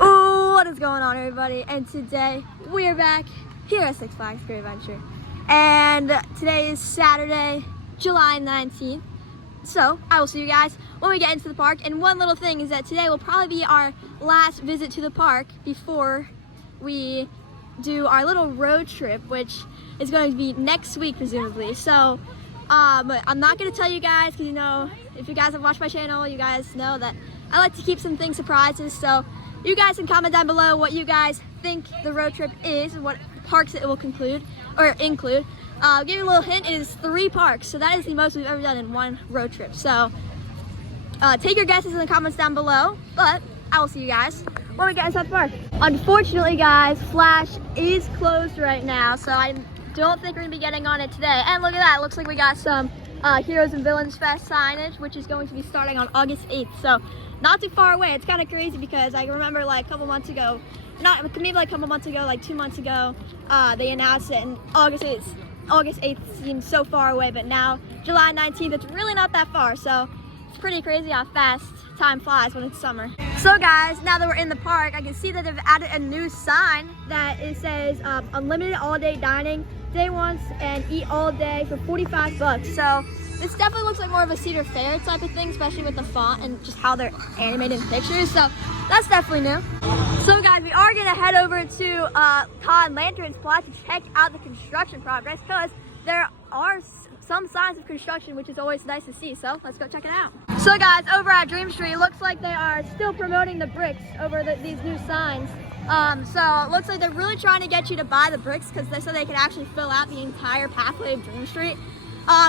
Oh, what is going on, everybody? And today we are back here at Six Flags Great Adventure. And today is Saturday, July 19th. So I will see you guys when we get into the park. And one little thing is that today will probably be our last visit to the park before we do our little road trip, which is going to be next week presumably. So I'm not going to tell you guys because, you know, if you guys have watched my channel, you guys know that I like to keep some things surprises. So you guys can comment down below what you guys think the road trip is and what parks it will include. I'll give you a little hint, it is 3 parks, so that is the most we've ever done in one road trip. So take your guesses in the comments down below, but I will see you guys when we get inside the park. Unfortunately, guys, Flash is closed right now, so I don't think we're gonna be getting on it today. And look at that, it looks like we got some Heroes and Villains Fest signage, which is going to be starting on August 8th. So not too far away. It's kind of crazy because I remember like a couple months ago, maybe like a couple months ago, like 2 months ago, they announced it, and August 8th seems so far away, but now July 19th, it's really not that far. So it's pretty crazy how fast time flies when it's summer. So guys, now that we're in the park, I can see that they've added a new sign that it says unlimited all-day dining, day once and eat all day for 45 bucks. So this definitely looks like more of a Cedar Fair type of thing, especially with the font and just how they're animated in pictures. So that's definitely new. So guys, we are gonna head over to Con Lantern's plot to check out the construction progress because there are some signs of construction, which is always nice to see. So let's go check it out. So guys, over at Dream Street, it looks like they are still promoting the bricks over these new signs. So it looks like they're really trying to get you to buy the bricks because they said they can actually fill out the entire pathway of Dream Street.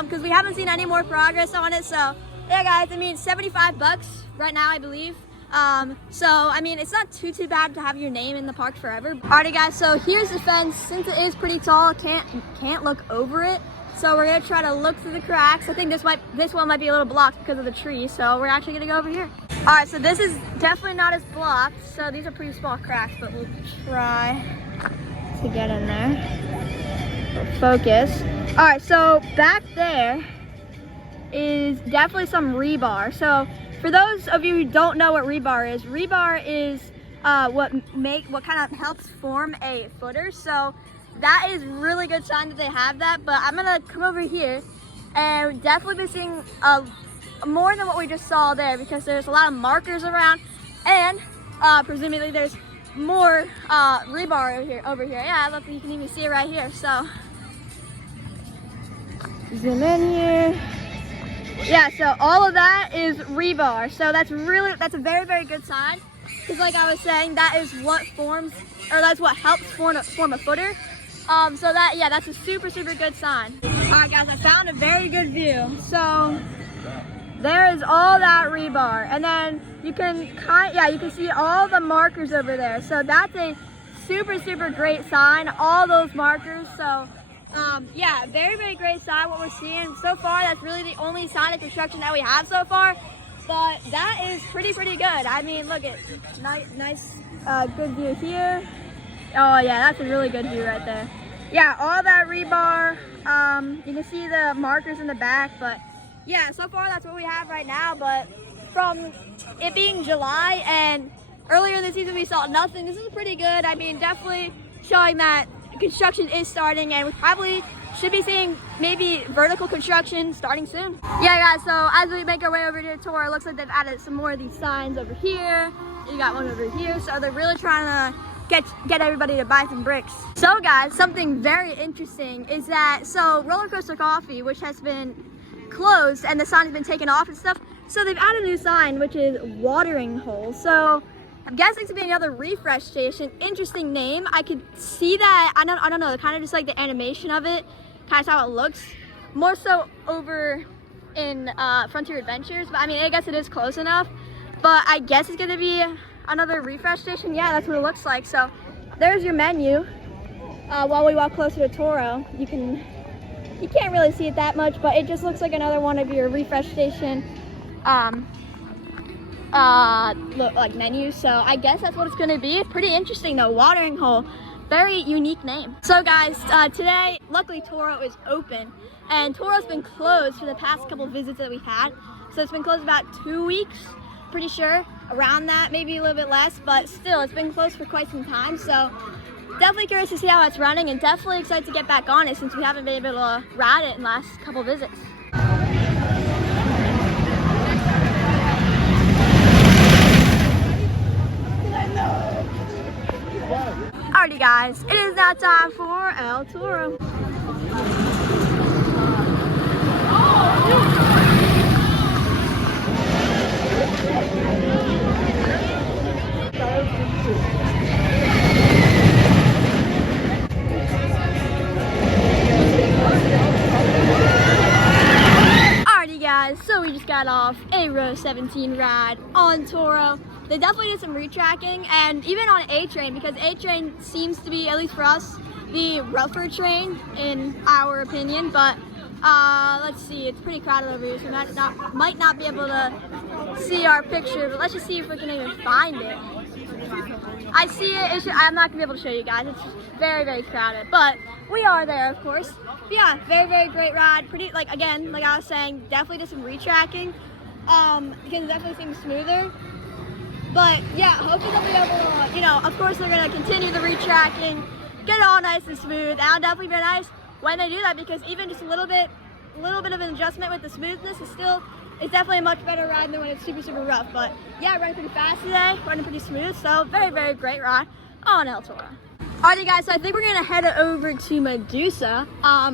Because we haven't seen any more progress on it. So yeah guys, I mean 75 bucks right now, I believe. So I mean it's not too bad to have your name in the park forever. Alrighty guys, so here's the fence. Since it is pretty tall, can't look over it. So we're gonna try to look through the cracks. I think this one might be a little blocked because of the tree. So we're actually gonna go over here. Alright, so this is definitely not as blocked. So these are pretty small cracks, but we'll try to get in there. Focus. All right, so back there is definitely some rebar. So for those of you who don't know what rebar is what kind of helps form a footer. So that is really good sign that they have that. But I'm gonna come over here and definitely be seeing more than what we just saw there because there's a lot of markers around and presumably there's more rebar over here. Yeah, look, you can even see it right here. So zoom in here. Yeah, so all of that is rebar. So that's a very, very good sign. Because like I was saying, that is what that's what helps form a footer. So that's a super, super good sign. All right guys, I found a very good view. So there is all that rebar. And then you can see all the markers over there. So that's a super, super great sign, all those markers. So yeah, very, very great sign what we're seeing so far. That's really the only sign of construction that we have so far, but that is pretty good. I mean, look at nice good view here. Oh yeah, that's a really good view right there. Yeah, all that rebar. You can see the markers in the back, but yeah, so far that's what we have right now. But from it being July and earlier in the season we saw nothing, this is pretty good. I mean, definitely showing that construction is starting, and we probably should be seeing maybe vertical construction starting soon. Yeah guys, so as we make our way over to Toro, it looks like they've added some more of these signs over here. You got one over here, so they're really trying to get everybody to buy some bricks. So guys, something very interesting is that Roller Coaster Coffee, which has been closed and the sign has been taken off and stuff, so they've added a new sign which is watering hole. So I'm guessing to be another refresh station. Interesting name. I could see that. I don't know. Kind of just like the animation of it, kind of how it looks. More so over in Frontier Adventures, but I mean, I guess it is close enough. But I guess it's gonna be another refresh station. Yeah, that's what it looks like. So there's your menu. While we walk closer to Toro, you can't really see it that much, but it just looks like another one of your refresh station like menus. So I guess that's what it's gonna be. Pretty interesting though. Watering hole, very unique name. So guys, today luckily Toro is open, and Toro's been closed for the past couple visits that we've had. So it's been closed about 2 weeks, pretty sure. around that, maybe a little bit less, but still, it's been closed for quite some time. So definitely curious to see how it's running, and definitely excited to get back on it since we haven't been able to ride it in the last couple visits. Alrighty guys, it is now time for El Toro. Alrighty guys, so we just got off a row 17 ride on Toro. They definitely did some retracking, and even on A train, because A train seems to be, at least for us, the rougher train in our opinion. But let's see, it's pretty crowded over here, so we might not be able to see our picture, but let's just see if we can even find it. I see it. I'm not gonna be able to show you guys. It's very, very crowded, but we are there, of course. But yeah, very, very great ride. Pretty, like I was saying, definitely did some retracking because it definitely seems smoother. But yeah, hopefully they'll be able to, of course they're gonna continue the retracking, get it all nice and smooth. And that'll definitely be nice when they do that, because even just a little bit of an adjustment with the smoothness is definitely a much better ride than when it's super, super rough. But yeah, running pretty fast today, running pretty smooth. So very, very great ride on El Toro. Alrighty guys, so I think we're gonna head over to Medusa.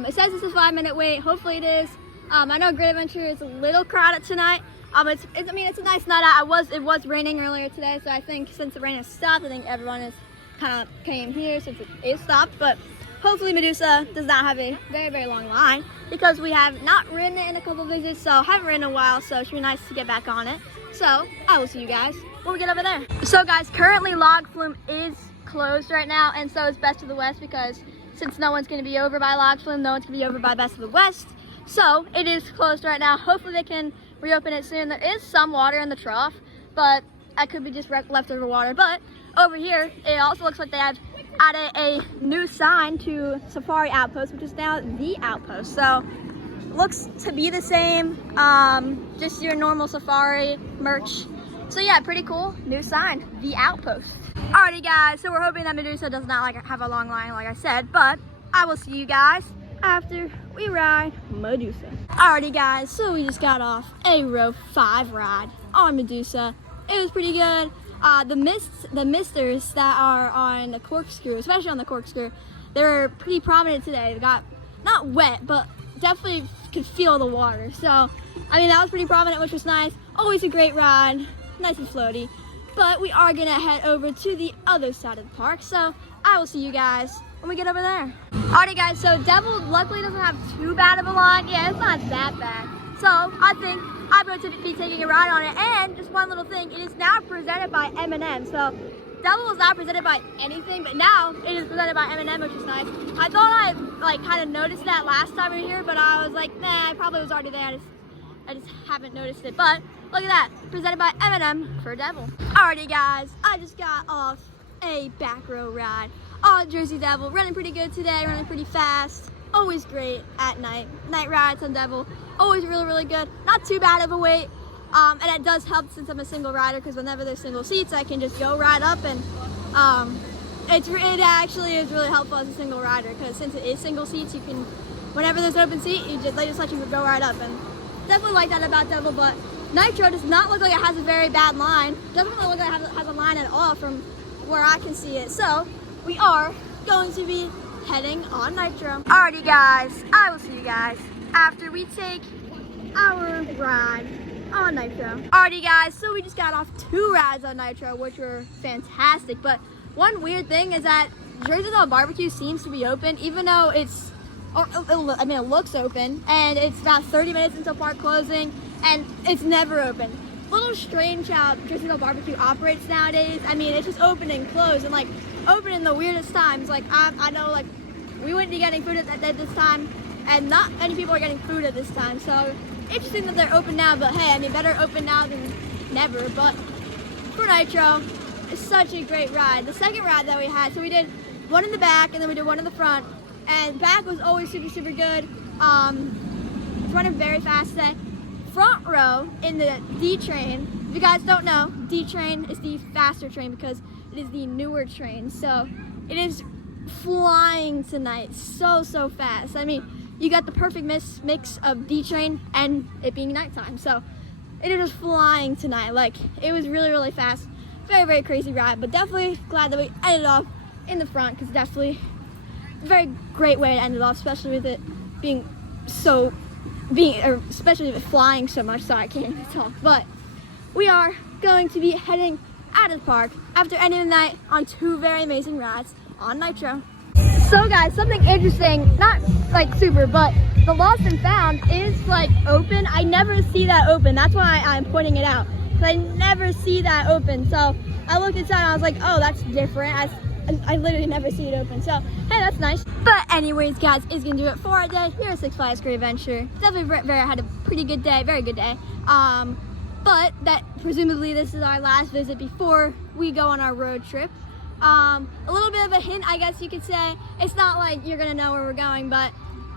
It says it's a 5-minute wait. Hopefully it is. I know Great Adventure is a little crowded tonight. It's a nice night out. It was raining earlier today, so I think since the rain has stopped, I think everyone has kind of came here since it is stopped. But hopefully Medusa does not have a very, very long line, because we have not ridden it in a couple visits, so haven't ridden in a while, so it should be nice to get back on it. So I will see you guys when we get over there. So guys, currently Log Flume is closed right now, and so is Best of the West, because since no one's going to be over by Log Flume, no one's going to be over by Best of the West. So it is closed right now. Hopefully they can reopen it soon. There is some water in the trough, but that could be just leftover water. But over here, it also looks like they have added a new sign to Safari Outpost, which is now The Outpost. So looks to be the same, just your normal Safari merch. So yeah, pretty cool new sign, The Outpost. Alrighty guys, so we're hoping that Medusa does not have a long line like I said, but I will see you guys after we ride Medusa. Alrighty guys, so we just got off a row 5 ride on Medusa. It was pretty good. The misters that are on the corkscrew, especially on the corkscrew, they were pretty prominent today. They got not wet, but definitely could feel the water. So, I mean, that was pretty prominent, which was nice. Always a great ride, nice and floaty. But we are gonna head over to the other side of the park, so I will see you guys when we get over there. Alrighty guys, so Devil luckily doesn't have too bad of a line. Yeah, it's not that bad. So I think I'm going to be taking a ride on it. And just one little thing, it is now presented by M&M. So Devil was not presented by anything, but now it is presented by M&M, which is nice. I thought I kind of noticed that last time we were here, but I was like, nah, it probably was already there. I just haven't noticed it. But look at that, presented by M&M for Devil. Alrighty guys, I just got off a back row ride on Jersey Devil, running pretty good today, running pretty fast. Always great at night. Night rides on Devil, always really, really good. Not too bad of a wait. And it does help since I'm a single rider, because whenever there's single seats, I can just go right up, and it actually is really helpful as a single rider, because since it is single seats, you can, whenever there's an open seat, they just let you go right up, and definitely like that about Devil. But Nitro does not look like it has a very bad line. Doesn't really look like it has a line at all from where I can see it. So we are going to be heading on Nitro. Alrighty guys, I will see you guys after we take our ride on Nitro. Alrighty guys, so we just got off 2 rides on Nitro, which were fantastic. But one weird thing is that Jersey Devil Barbecue seems to be open, even though it looks open, and it's about 30 minutes until park closing, and it's never open. A little strange how Jersey Devil Barbecue operates nowadays. I mean, it's just open and close, and like open in the weirdest times. Like I know, like we wouldn't be getting food at this time, and not many people are getting food at this time. So interesting that they're open now, but hey, I mean, better open now than never. But for Nitro, it's such a great ride. The second ride that we had, so we did one in the back and then we did one in the front, and back was always super, super good. It's running very fast today. Front row in the D train If you guys don't know, D train is the faster train because it is the newer train. So it is flying tonight, so fast. I mean, you got the perfect mix of D train and it being nighttime. So it is just flying tonight. Like, it was really fast. Very crazy ride, but definitely glad that we ended off in the front because definitely a very great way to end it off, especially with it especially with it flying so much. So I can't even talk. But we are going to be heading out of the park after ending the night on 2 very amazing rides on Nitro. So guys, something interesting, not like super, but the Lost and Found is like open. I never see that open. That's why I'm pointing it out. I never see that open. So I looked inside and I was like, oh, that's different. I literally never see it open. So, hey, that's nice. But anyways, guys, is gonna do it for our day here at Six Flags Great Adventure. Definitely had a pretty good day, very good day. But that presumably this is our last visit before we go on our road trip. A little bit of a hint, I guess you could say. It's not like you're gonna know where we're going, but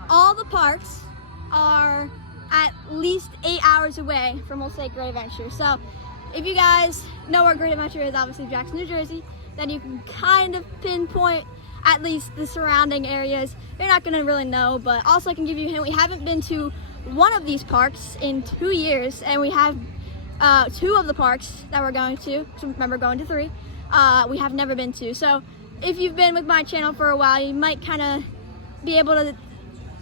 all the parks are at least 8 hours away from Old State Great Adventure. So if you guys know where Great Adventure is, obviously Jackson, New Jersey, then you can kind of pinpoint at least the surrounding areas. You're not gonna really know, but also I can give you a hint. We haven't been to one of these parks in 2 years, and we have 2 of the parks that we're going to, so remember going to 3, we have never been to. So if you've been with my channel for a while, you might kind of be able to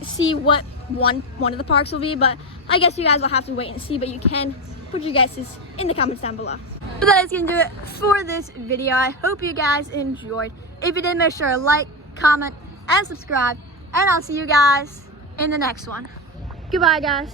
see what one of the parks will be, but I guess you guys will have to wait and see, but you can put your guesses in the comments down below. But that is gonna do it for this video. I hope you guys enjoyed. If you did, make sure to like, comment, and subscribe, and I'll see you guys in the next one. Goodbye, guys.